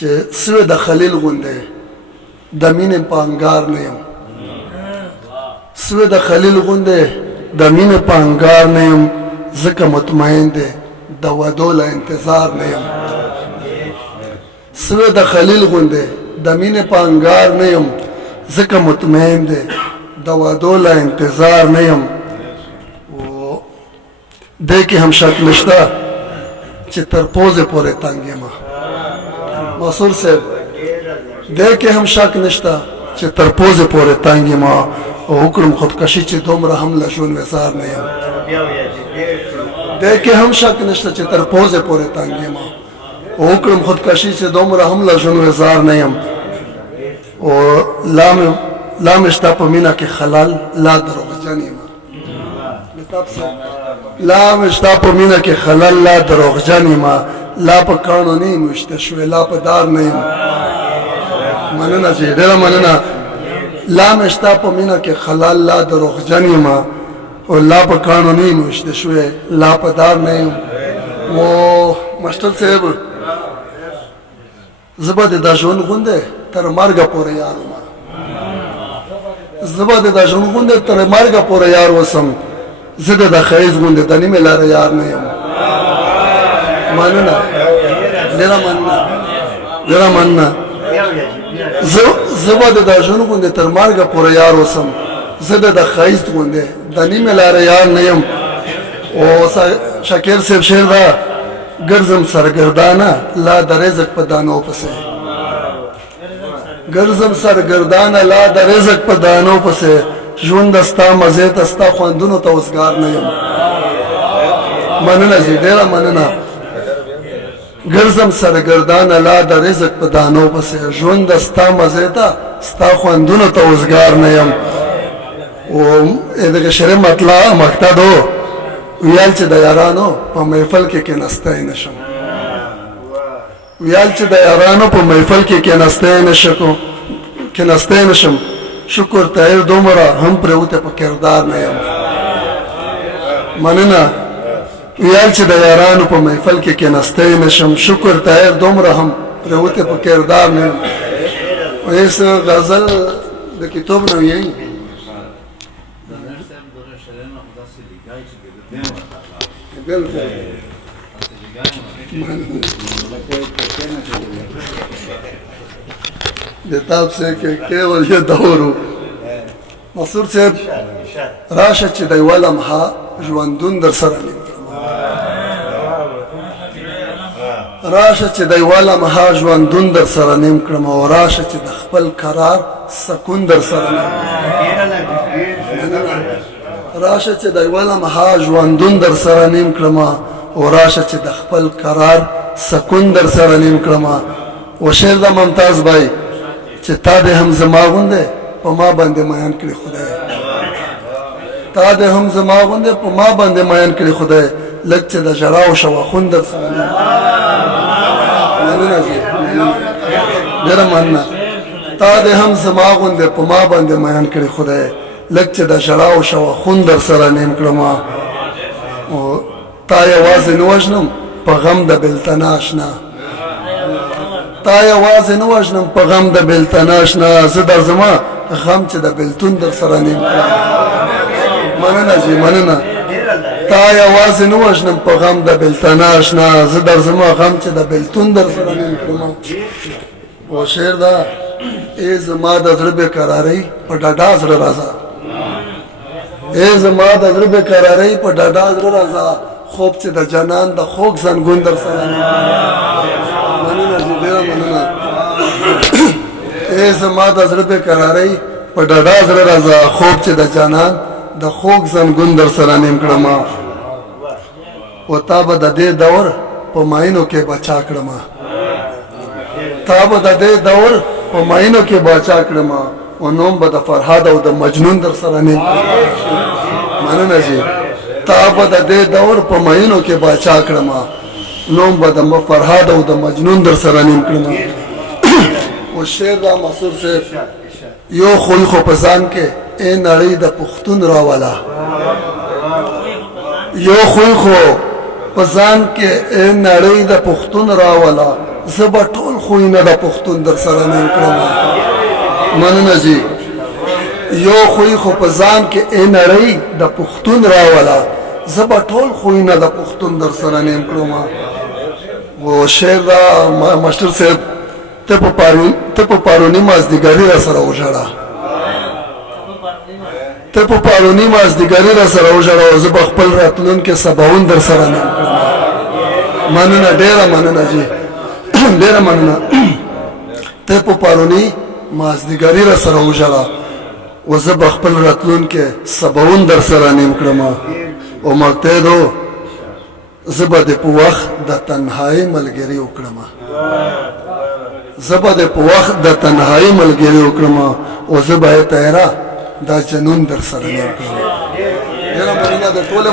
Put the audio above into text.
چې سوی د خلیل غوندې د مینې په انګار نه یم سوی د خلیل غوندې د مینې په انګار نه یم ځکه مطمئن دی د ودو له انتظار نه یم سوی د خلیل غوندې د مینې په انګار نه یم ځکه مطمئن دی د ودو له انتظار نه یم دې کې هم شک نشته چې تر پوزې پورې تنګ یم مسعود صاحب دې کې هم شک نشته چې تر پوزې پورې تنګ یم او وکړم خودکشي چې دومره هم له ژوند وزار نه یم دې کې هم شک نشته چې تر پوزې پورې تنګ یم او وکړم خودکشي چې دومره هم له ژوند وزار نه یم او لا مې شته په مینه کې خلل لا دروغجن یم لا مې شته په مینه کې خلل لا دروغجن یم لا په کاڼو نه یم ویشته شوی لا په دار نه یم مننه چې ډېره مننه لا مې شته په مینه کې خلل لا دروغجن یم او لا په کاڼو نه یم ویشته شوی لا په دار نه یم و مشتل صاحب زه به د دا ژوند غوندې تر مرګه پورې یار وم زه به د دا ژوند غوندې تر مرګه پورې یار وسم زه د ښایست غوندې د نیمې لارې یار نه یم مننه ډېره مننه ډېره مننه زه به د دا ژوند غوندې تر مرګه پورې یار وسم زه د ښایست غوندې د نیمې لارې یار نه یم او شاکر صاحب شعر دا ګرځم سرګردانه لا د رزق په دانو پسې ګرځم سرګردانه لا د رزق په دانو پسې ژوند ستا مزې ته ستا خوندونو ته اوسګار نه یم مننه جی ډېره مننه ګرځم سرګردانه لا د رزق په دانو پسې ژوند ستا مزې ته ستا خوندونو ته اوسګار نه یم او دغه شعر مقصد و ویل چې د یارانو په محفل کې کېناستی نشم ویل چې د یارانو په محفل کې کېناستی نشم شکر تایر دومره هم پرېوته په کردار نه یم مننه ویل چې د یارانو په محفل کې کېناستی نشم شکر تایر دومره هم پرېوته په کردار نه یم ایس غزل د کتاب نه ویل کتاب سے کہ کیول یہ دورو مسعود صاحب راشه چې د یوه لمحه ژوندون در سره نیم راشه چې د یوه لمحه ژوندون در سره نیم کړم او راشه چې د خپل قرار سکون در سره نیم راشه چې د یوه لمحه ژوندون در سره نیم کړم او راشه چې د خپل قرار سکون در سره نیم کړم او شعر د ممتاز بھائی چې تا دې هم زما غوندې په ما باندې میان کړي خدای تا دې هم زما غوندې په ما باندې میان کړي خدای لږ چې د ژړا او شواخون در سره مننه ډېره مننه تا دې هم زما غوندې په ما باندې میان کړي خدای لږ چې د ژړا او شواخون در سره نیم کړم او تا یوازې نه وژنم په غم د بېلتنه اشنا تا یوازې نه وژنم په غم د بېلتنه اشنا زه درځمه غم چې د بېلتون در سره نیم کړم مننه جی مننه تا یوازې نه وژنم په غم د بېلتنه اشنا زه درځمه غم چې د بېلتون در سره نیم کړم او شعر دا ای زما د زړه بېقرارۍ په ډاډه زړه راځه ای زما د زړه بېقرارۍ په ډاډه زړه راځه خوب چې د جنان د خوږ زنګون در سره نیم مننه جی ډېره مننه ای زما د زړه بېقرارۍ په ډاډه زړه راځه خوب چې د جانان د خوږ زنګون در سره نیم کړم او تا به د دې دور په ماینو کې بچا کړم تا به د دې دور په ماینو کې بچا کړم او نوم به د فرهاد او د مجنون در سره نیم مننه جی تا به د دې دور په ماینو کې بچا کړم نوم به د فرهاد او د مجنون در سره نیم کړم او شعر دا مسعود صاحب یو خوی خو په ځان کې ای نړۍ د پښتون راوله یو خوی خو په ځان کې ای نړۍ د پښتون راوله زبا ټول خوینه د پښتون در سره نیم کړم مننه جی یو خوی خو په ځان کې ای نړۍ د پښتون راولا زبا ټول خوینه د پښتون در سره نیم کړم و شعر دا ماشټر صاحب ته په پارونی مازدیګری را سره وژړه ته په پارونی مازدیګری را سره وژړه او زه په خپل راتلونکي سباون در سره نیم کړم مننه ډیره مننه جی ډیره مننه ته په پارونی مازدیګری را سره وژړه او زه په خپل راتلونکي سباون در سره نیم کړم او مقته دو زبا د په وخت د تنهایی ملګری وکړم زبا د په وخت د تنهایی ملګری وکړم او زبا یې تیرا دا جنون در سره نه کړم ډیره مننه د ټول